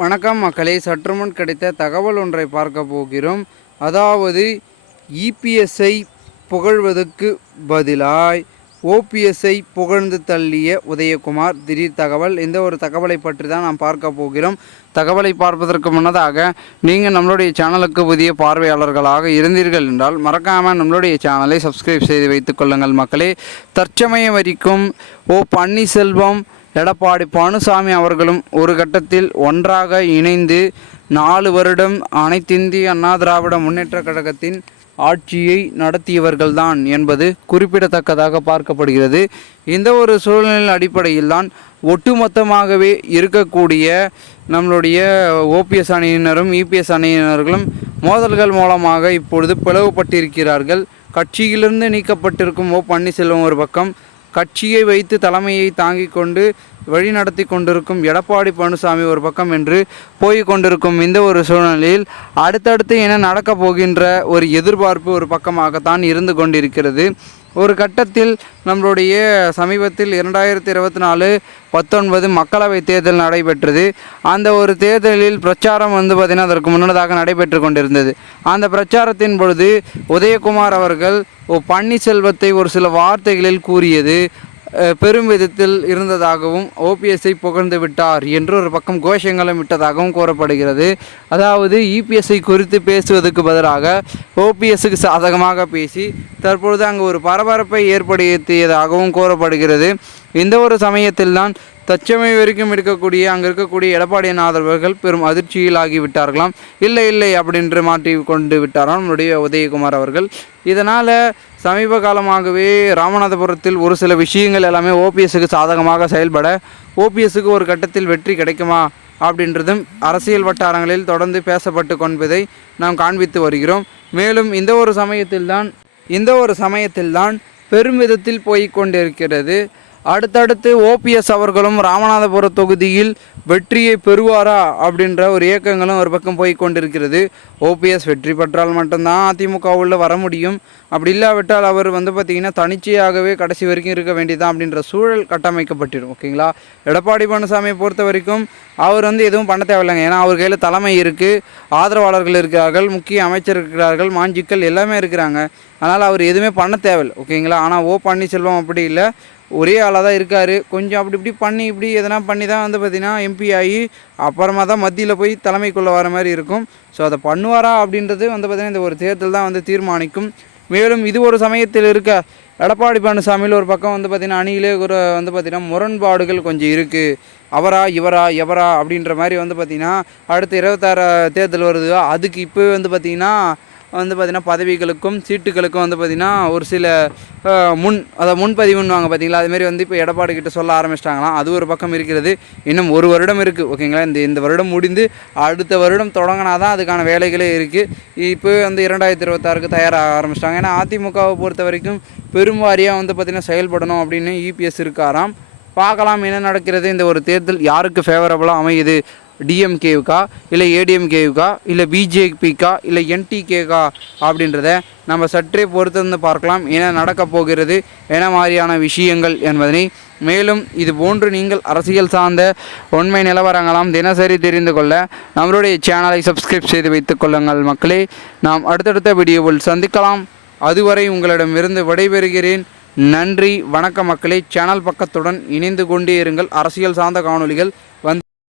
வணக்கம் மக்களே, சற்றுமுன் கிடைத்த தகவல் ஒன்றை பார்க்க போகிறோம். அதாவது இபிஎஸ்ஐ புகழ்வதற்கு பதிலாய் ஓபிஎஸ்ஐ புகழ்ந்து தள்ளிய உதயகுமார் திடீர் தகவல். இந்த ஒரு தகவலை பற்றி தான் நாம் பார்க்க போகிறோம். தகவலை பார்ப்பதற்கு முன்னதாக நீங்கள் நம்மளுடைய சேனலுக்கு புதிய பார்வையாளர்களாக இருந்தீர்கள் என்றால் மறக்காமல் நம்மளுடைய சேனலை சப்ஸ்கிரைப் செய்து வைத்துக் கொள்ளுங்கள் மக்களே. தற்சமயம் வரைக்கும் பன்னீர்செல்வம், எடப்பாடி பழனிசாமி அவர்களும் ஒரு கட்டத்தில் ஒன்றாக இணைந்து 4 வருடம் அனைத்திந்திய அண்ணா திராவிட முன்னேற்ற கழகத்தின் ஆட்சியை நடத்தியவர்கள்தான் என்பது குறிப்பிடத்தக்கதாக பார்க்கப்படுகிறது. இந்த ஒரு சூழ்நிலை அடிப்படையில் தான் ஒட்டுமொத்தமாகவே இருக்கக்கூடிய நம்மளுடைய ஓபிஎஸ் அணியினரும் இபிஎஸ் அணியினர்களும் மோதல்கள் மூலமாக இப்பொழுது பிளவுபட்டிருக்கிறார்கள். கட்சியிலிருந்து நீக்கப்பட்டிருக்கும் பன்னீர்செல்வம் ஒரு பக்கம், கட்சியை வைத்து தலைமையை தாங்கிக் கொண்டு வழிநடத்தி கொண்டிருக்கும் எடப்பாடி பழனிசாமி ஒரு பக்கம் என்று போய் கொண்டிருக்கும் இந்த ஒரு சூழ்நிலையில் அடுத்தடுத்து என்ன நடக்கப் போகின்ற ஒரு எதிர்பார்ப்பு ஒரு பக்கமாகத்தான் இருந்து கொண்டிருக்கிறது. ஒரு கட்டத்தில் நம்மளுடைய சமீபத்தில் 2024-19 மக்களவை தேர்தல் நடைபெற்றது. அந்த ஒரு தேர்தலில் பிரச்சாரம் பார்த்திங்கன்னா அதற்கு முன்னதாக நடைபெற்று கொண்டிருந்தது. அந்த பிரச்சாரத்தின் பொழுது உதயகுமார் அவர்கள் பன்னீர்செல்வத்தை ஒரு சில வார்த்தைகளில் கூறியது பெரும் விதத்தில் இருந்ததாகவும் ஓபிஎஸ்ஐ புகழ்ந்து விட்டார் என்று ஒரு பக்கம் கோஷங்களும் விட்டதாகவும் கூறப்படுகிறது. அதாவது இபிஎஸ்ஐ குறித்து பேசுவதற்கு பதிலாக ஓபிஎஸ்க்கு சாதகமாக பேசி தற்பொழுது அங்கு ஒரு பரபரப்பை ஏற்படுத்தியதாகவும் கூறப்படுகிறது. இந்த ஒரு சமயத்தில்தான் தற்சமயம் வரைக்கும் அங்கே இருக்கக்கூடிய எடப்பாடியின் ஆதரவர்கள் பெரும் அதிர்ச்சியில் ஆகிவிட்டார்களாம். இல்லை அப்படின்று மாற்றி கொண்டு விட்டாராம் நம்முடைய உதயகுமார் அவர்கள். இதனால் சமீப காலமாகவே ராமநாதபுரத்தில் ஒரு சில விஷயங்கள் எல்லாமே ஓபிஎஸ்க்கு சாதகமாக செயல்பட ஓபிஎஸ்க்கு ஒரு கட்டத்தில் வெற்றி கிடைக்குமா அப்படின்றதும் அரசியல் வட்டாரங்களில் தொடர்ந்து பேசப்பட்டு கொண்டதை நாம் காண்பித்து வருகிறோம். மேலும் இந்த ஒரு சமயத்தில்தான் பெரும் விதத்தில் போய்கொண்டிருக்கிறது. அடுத்தடுத்து ஓபிஎஸ் அவர்களும் ராமநாதபுர தொகுதியில் வெற்றியை பெறுவாரா அப்படின்ற ஒரு இயக்கங்களும் ஒரு பக்கம் போய் கொண்டிருக்கிறது. ஓபிஎஸ் வெற்றி பெற்றால் மட்டும்தான் அதிமுக உள்ள வர முடியும். அப்படி இல்லாவிட்டால் அவர் பார்த்திங்கன்னா தனிச்சையாகவே கடைசி வரைக்கும் இருக்க வேண்டியதான் அப்படின்ற சூழல் கட்டமைக்கப்பட்டிடும். ஓகேங்களா. எடப்பாடி பழனிசாமியை பொறுத்த வரைக்கும் அவர் எதுவும் பண்ண தேவையில்லைங்க. ஏன்னா அவர் கையில் தலைமை இருக்குது, ஆதரவாளர்கள் இருக்கிறார்கள், முக்கிய அமைச்சர் இருக்கிறார்கள், மாஞ்சிக்கள் எல்லாமே இருக்கிறாங்க. அதனால் அவர் எதுவுமே பண்ண தேவையில்லை. ஓகேங்களா. ஆனால் பன்னீர்செல்வம் அப்படி இல்லை, ஒரே ஆளாக தான் இருக்கார். கொஞ்சம் இப்படி பண்ணி இப்படி எதனா பண்ணி தான் பார்த்திங்கன்னா எம்பி ஆகி அப்புறமா தான் மத்தியில் போய் தலைமைக்குள்ளே வர மாதிரி இருக்கும். ஸோ அதை பண்ணுவாரா அப்படின்றது பார்த்திங்கன்னா இந்த ஒரு தேர்தல் தான் தீர்மானிக்கும். மேலும் இது ஒரு சமயத்தில் இருக்க எடப்பாடி பழனிசாமியில் ஒரு பக்கம் பார்த்திங்கன்னா அணியிலே ஒரு பார்த்திங்கன்னா முரண்பாடுகள் கொஞ்சம் இருக்குது. அவரா இவரா எவரா அப்படின்ற மாதிரி பார்த்திங்கன்னா அடுத்து 26 தேர்தல் வருது. அதுக்கு இப்போ பார்த்திங்கன்னா பார்த்திங்கன்னா பதவிகளுக்கும் சீட்டுகளுக்கும் பார்த்திங்கன்னா ஒரு சில முன்பதிவுன்னுவாங்க பார்த்திங்களா. அதுமாரி இப்போ எடப்பாடி கிட்ட சொல்ல ஆரம்பிச்சிட்டாங்களாம். அது ஒரு பக்கம் இருக்கிறது. இன்னும் 1 வருடம் இருக்குது. ஓகேங்களா. இந்த வருடம் முடிந்து அடுத்த வருடம் தொடங்கினா தான் அதுக்கான வேலைகளே இருக்குது. இப்போ 2026க்கு தயாராக ஆரம்பிச்சிட்டாங்க. ஏன்னா அதிமுகவை பொறுத்த வரைக்கும் பெரும்வாரியாக பார்த்திங்கன்னா செயல்படணும் அப்படின்னு இபிஎஸ் இருக்காராம். பார்க்கலாம் என்ன நடக்கிறது. இந்த ஒரு தேர்தல் யாருக்கு ஃபேவரபுளாக அமையுது, டிஎம்கேவுக்கா இல்லை ஏடிஎம்கேவுக்கா இல்லை பிஜேபிக்கா இல்லை என்டிகேக்கா அப்படின்றத நம்ம சற்றே பொறுத்திருந்து பார்க்கலாம். என்ன நடக்கப் போகிறது, என்ன மாதிரியான விஷயங்கள் என்பதனை. மேலும் இது போன்று நீங்கள் அரசியல் சார்ந்த உண்மை நிலவரங்களாம் தினசரி தெரிந்து கொள்ள நம்மளுடைய சேனலை சப்ஸ்கிரைப் செய்து வைத்துக் கொள்ளுங்கள் மக்களே. நாம் அடுத்தடுத்த வீடியோவில் சந்திக்கலாம். அதுவரை உங்களிடமிருந்து விடைபெறுகிறேன். நன்றி, வணக்கம் மக்களே. சேனல் பக்கத்துடன் இணைந்து கொண்டே இருங்கள். அரசியல் சார்ந்த காணொளிகள்